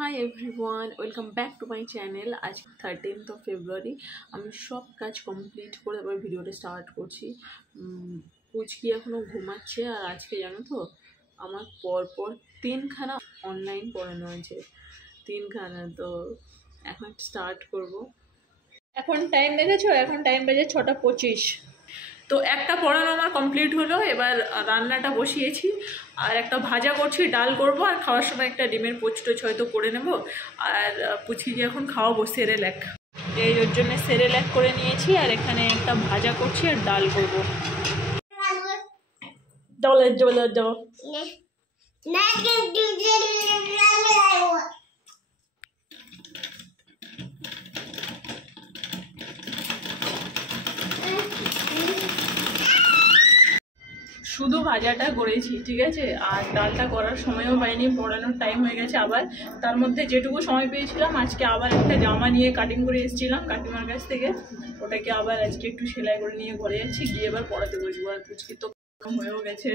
Hi everyone, welcome back to my channel. আজ 13th ফেব্রুয়ারি। আমি সব কাজ কমপ্লিট করে তারপর ভিডিওটা স্টার্ট করছি। পুচকি এখনও ঘুমাচ্ছে। আর আজকে জানো তো আমার পরপর 3খানা অনলাইন পড়ানো আছে, 3খানা। তো এখন স্টার্ট করব। এখন টাইম দেখেছো, এখন টাইম বেজে 6:25। তো একটা পড়ানো আমার কমপ্লিট হলো। এবার রান্নাটা বসিয়েছি আর একটা ভাজা করছি, ডাল করব, আর খাওয়ার সময় একটা ডিমের পোচটোচ হয়তো করে নেব। আর পুচকিকে এখন খাওয়াবো সেরেল্যাক, এই ওর জন্য সেরেল্যাক করে নিয়েছি। আর এখানে একটা ভাজা করছি আর ডাল করব। শুধু ভাজাটা করেছি, ঠিক আছে, আর ডালটা করার সময়ও পাইনি, পড়ানোর টাইম হয়ে গেছে। আবার তার মধ্যে যেটুকু সময় পেয়েছিলাম আজকে আবার একটা জামা নিয়ে কাটিং করে এসেছিলাম কাকিমার কাছ থেকে, ওটাকে আবার আজকে একটু সেলাই করে নিয়ে ঘরে যাচ্ছি, গিয়ে এবার পড়াতে বসবো। আর পুচকি তো হয়েও গেছে।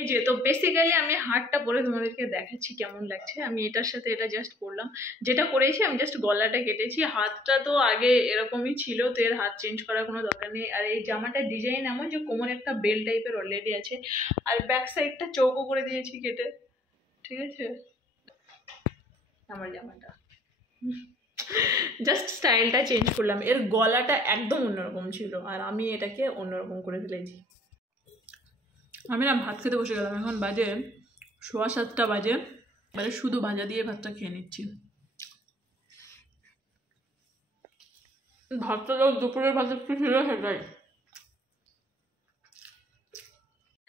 এই যে, তো বেসিক্যালি আমি হারটা পরে তোমাদেরকে দেখাচ্ছি কেমন লাগছে। আমি এটার সাথে এটা জাস্ট করলাম, যেটা করেছি আমি জাস্ট গলাটা কেটেছি। হাতটা তো আগে এরকমই ছিল, তো এর হাত চেঞ্জ করার কোনো দরকার নেই। আর এই জামাটার ডিজাইন এমন যে কোমরে একটা বেল টাইপের অলরেডি আছে, আর ব্যাক সাইডটা চৌকো করে দিয়েছি কেটে, ঠিক আছে। আমার জামাটা জাস্ট স্টাইলটা চেঞ্জ করলাম। এর গলাটা একদম অন্যরকম ছিল আর আমি এটাকে অন্যরকম করে ফেলেছি। আমি না ভাত খেতে বসে গেলাম। এখন বাজে 7:15 বাজে। এবারে শুধু ভাজা দিয়ে ভাতটা খেয়ে নিচ্ছি। ভাতটা তো দুপুরের ভাত একটু ছিল, সেটাই।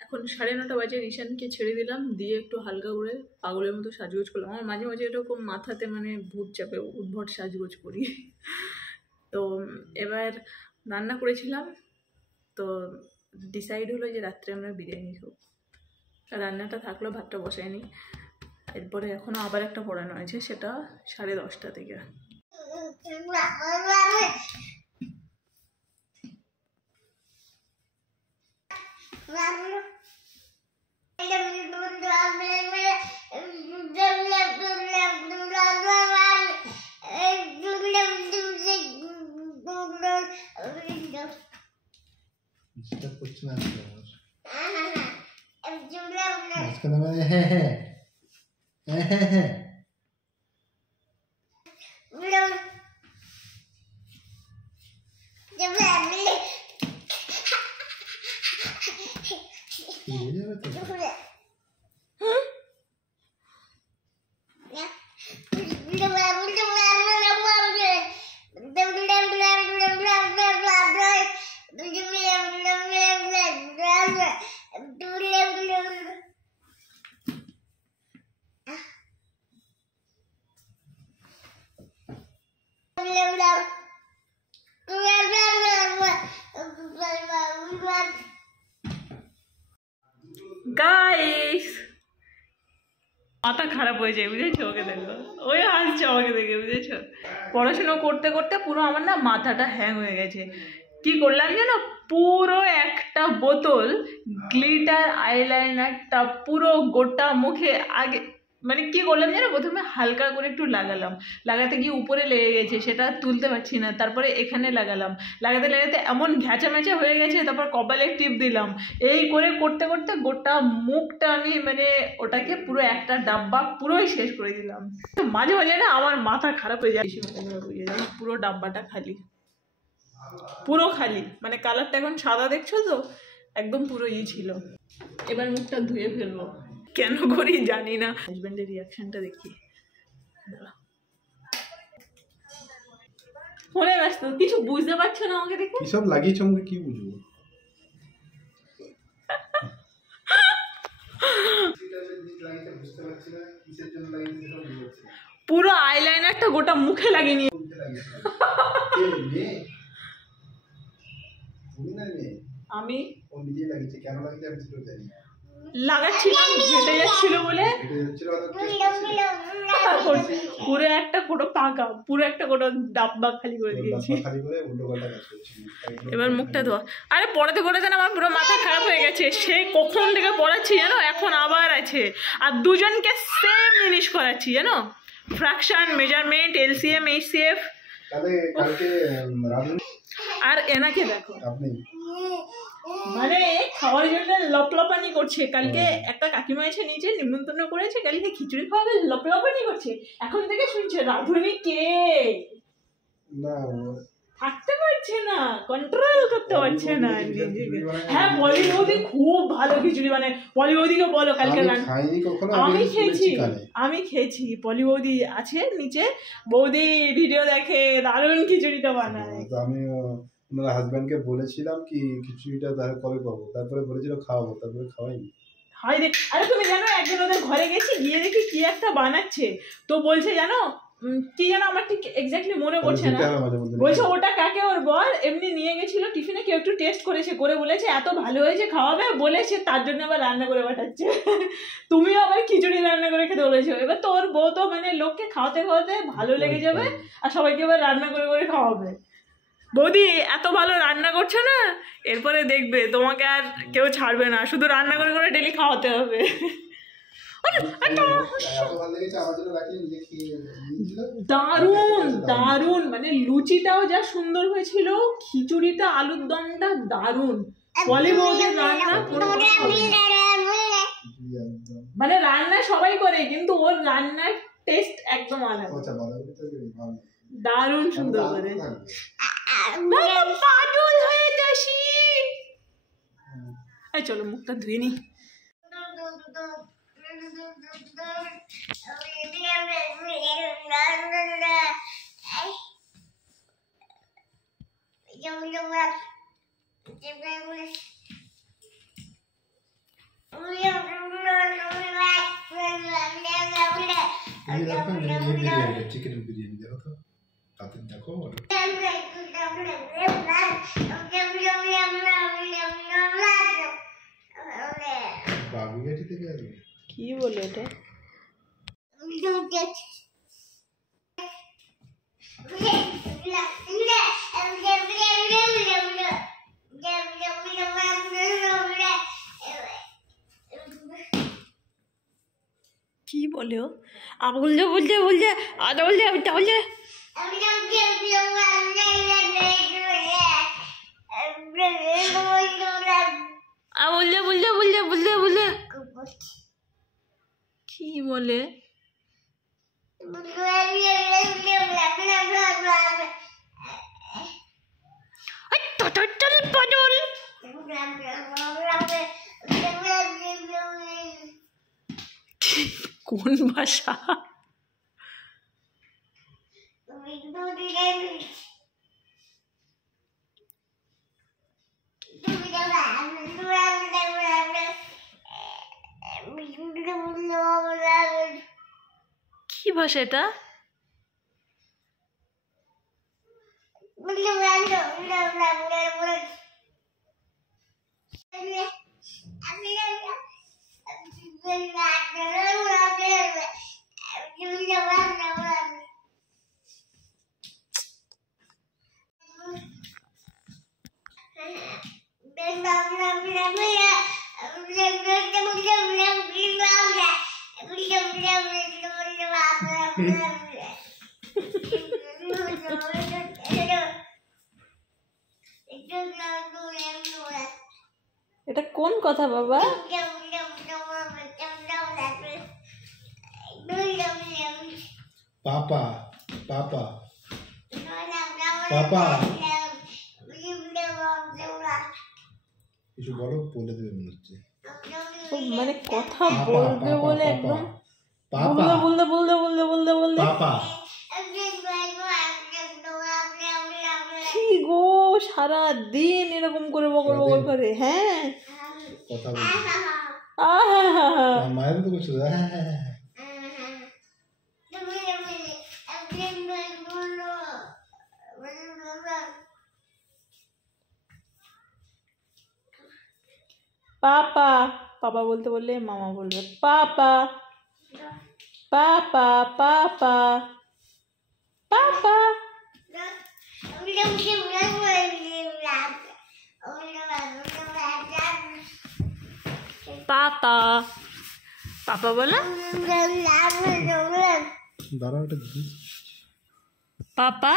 এখন 9:30 বাজে। রিশানকে ছেড়ে দিলাম, দিয়ে একটু হালকা করে পাগলের মতো সাজগোজ করলাম। আমার মাঝে মাঝে এরকম মাথাতে ভূত চাপে, উদ্ভট সাজগোজ করি। তো এবার রান্না করেছিলাম, তো ডিসাইড হলো যে রাত্রে আমরা বিরিয়ানি খাবো। রান্নাটা থাকলো, ভাতটা বসায়নি। এরপরে এখনও আবার একটা পড়ানো আছে, সেটা 10:30 থেকে। গাইস, মাথা খারাপ হয়ে যায়, বুঝেছো? ওকে দেখো, ওই হাসছে আমাকে দেখে, বুঝেছো? পড়াশুনো করতে করতে পুরো আমার না মাথাটা হ্যাং হয়ে গেছে। কি করলাম জানো, পুরো একটা বোতল গ্লিটার আইলাইনারটা পুরো গোটা মুখে আগে কি করলাম জানো, প্রথমে হালকা করে একটু লাগালাম, লাগাতে গিয়ে উপরে লেগে গেছে, সেটা তুলতে পারছি না। তারপরে এখানে লাগালাম, লাগাতে লাগাতে এমন ঘ্যাচা ম্যাচা হয়ে গেছে। তারপর কপালে টিপ দিলাম। এই করে করতে করতে গোটা মুখটা আমি ওটাকে পুরো একটা ডাব্বা পুরোই শেষ করে দিলাম। তো মাঝে মাঝে না আমার মাথা খারাপ হয়ে যায়, পুরো ডাব্বাটা খালি, পুরো খালি। কালারটা এখন সাদা, দেখছো তো, একদম পুরো ছিল। এবার মুখটা ধুয়ে ফেলবো, কেন করি জানি না। হাজব্যান্ডের রিয়াকশনটা দেখি। ফোনে ব্যস্ত, কিছু বুঝতে পারছো না আমাকে দেখে। কি সব লাগিয়েছো আমাকে, কি বুঝবো? পুরো আইলাইনারটা গোটা মুখে লাগিয়ে নিয়ে আমি লাগাচ্ছিলাম, হেঁটে যাচ্ছিল বলে পুরো একটা কোটো পাকা, পুরো একটা কোটো ডাব্বা খালি করে দিয়েছি। এবার মুখটা ধোয়া। আরে পড়াতে পড়াতে না আমার পুরো মাথা খারাপ হয়ে গেছে। সেই কখন থেকে পড়াচ্ছি জানো, এখন আবার আছে। আর দুজনকে সেম জিনিস করাচ্ছি জানো, ফ্র্যাকশন, মেজারমেন্ট, এলসিএম, এইচসিএফ। তাহলে কালকে আর এনাকে দেখো, আপনি মানে খাওয়ার জন্য লপলপানি করছে। কালকে একটা কাকিমা এসে নিচে নিমন্ত্রণ করেছে, কালকে খিচুড়ি খাওয়াবে, লপলপানি করছে। এখন থেকে শুনছে রাঁধুনি কে, না থাকতে পারছে না, কন্ট্রোল করতে পারছে না নিজেকে। হ্যাঁ পলি বৌদি খুব ভালো খিচুড়ি বানায়। পলি বৌদিকে বলো কালকে আমি খেয়েছি। পলি বৌদি আছে নিচে, বৌদি ভিডিও দেখে, দারুণ খিচুড়িটা বানায়। তো আমি ওনার হাজব্যান্ডকে বলেছিলাম কি খিচুড়িটা তাহলে কবে পাবো, তারপরে বলেছিল খাওয়াবো, তারপরে খাওয়াইনি। হাই দেখ, আরে তুমি জানো একদিন ওদের ঘরে গেছি, গিয়ে দেখি কি একটা বানাচ্ছে, তো বলছে জানো কি জানো, আমার ঠিক এক্স্যাক্টলি মনে পড়ছে না, বলছে ওটা কাকে ওর বর এমনি নিয়ে গেছিল টিফিনে, কেউ একটু টেস্ট করেছে, করে বলেছে এত ভালো হয়েছে খাওয়াবে, বলেছে তার জন্য আবার রান্না করে পাঠাচ্ছে। তুমিও আবার খিচুড়ি রান্না করে খেতে বলেছো, এবার তোর বউ তো মানে লোককে খাওয়াতে খাওয়াতে ভালো লেগে যাবে, আর সবাইকে এবার রান্না করে করে খাওয়াবে। বৌদি এত ভালো রান্না করছো না, এরপরে দেখবে তোমাকে আর কেউ ছাড়বে না, শুধু রান্না করে করে ডেলি খাওয়াতে হবে। দারুন দারুন, মানে লুচিটাও যা সুন্দর হয়েছিল, খিচুড়িটা আলুর দমটা দারুন। পলি বৌদির রান্না মানে রান্না সবাই করে, কিন্তু ওর রান্নার টেস্ট একদম আলাদা, দারুন সুন্দর করে। পাগল হয়ে যাসি, চলো মুখটা ধুয়ে নি। চিকেন বিরিয়ানি দেখো তো, তাতে দেখো বাবুগাটি থেকে আসবে কি বলে এটা, কি বলে ও, বলছে বলছে বলছে আদা বলছে ওটা বলছে, বলছে বলছে বলছে বলছে বলছে কি বলে, কোন ভাষা, কি ভাষা এটা, এটা কোন কথা বাবা, পাপা পাপা পাপা কিছু বলো, বলে দেবে মনে হচ্ছে, মানে কথা বলবে বলে একদম বলতে বলতে বলতে বলতে বলতে পাপা, কি গো সারা দিন এরকম করে বকর বকর করে, হ্যাঁ কথা বলে আহা মায়ের তো কিছু, পাপা, পাপা বলতে বললে মামা বলবে পাপা পাপা পাপা পাপা, পাপা পাপা বলো, দাঁড়াও এটা দিদি পাপা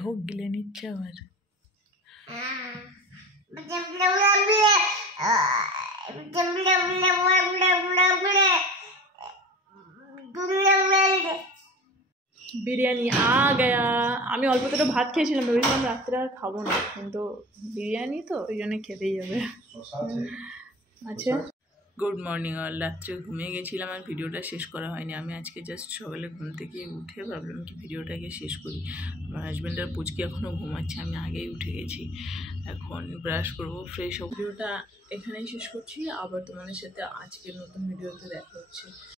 ঢোক গিলে নিচ্ছে আবার বিরিয়ানি গয়া আমি অল্প তো ভাত খেয়েছিলাম, ভেবেছিলাম রাত্রে আর খাবো না, কিন্তু বিরিয়ানি তো ওই জন্য খেতেই হবে। আচ্ছা, গুড মর্নিং। আর রাত্রে ঘুমিয়ে গেছিলাম আর ভিডিওটা শেষ করা হয়নি। আমি আজকে জাস্ট সকালে ঘুম থেকে উঠে ভাবলাম কি ভিডিওটাকে শেষ করি। আমার হাজব্যান্ড আর পুচকি এখনও ঘুমাচ্ছে, আমি আগেই উঠে গেছি। এখন ব্রাশ করবো, ফ্রেশ হব। ভিডিওটা এখানেই শেষ করছি, আবার তোমাদের সাথে আজকের নতুন ভিডিওতে দেখা হচ্ছে।